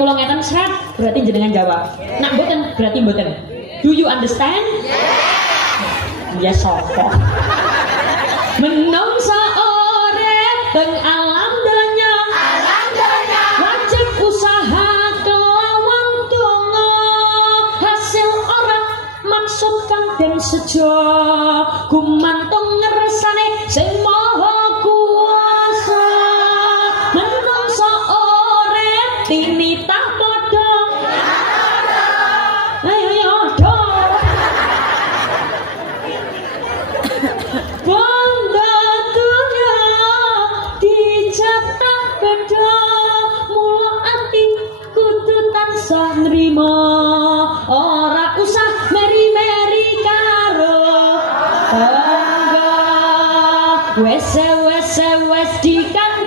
kula ngeten sret berarti jenengan jawab. Nak mboten berarti mboten. Do you understand? Ya sapa? Menungsa urip teng alam donya. Wajib usaha kelawan donga. Hasil ora maksud kang den sejo. Gumantung ngersane sing maha kuwasa. Menungsa urip tinitah padha. Ayo yo do. Bangga dunya dicetak beda. Mula ati kudu tansah nrimo. Ora usah meri-meri karo tangga. Wes dikat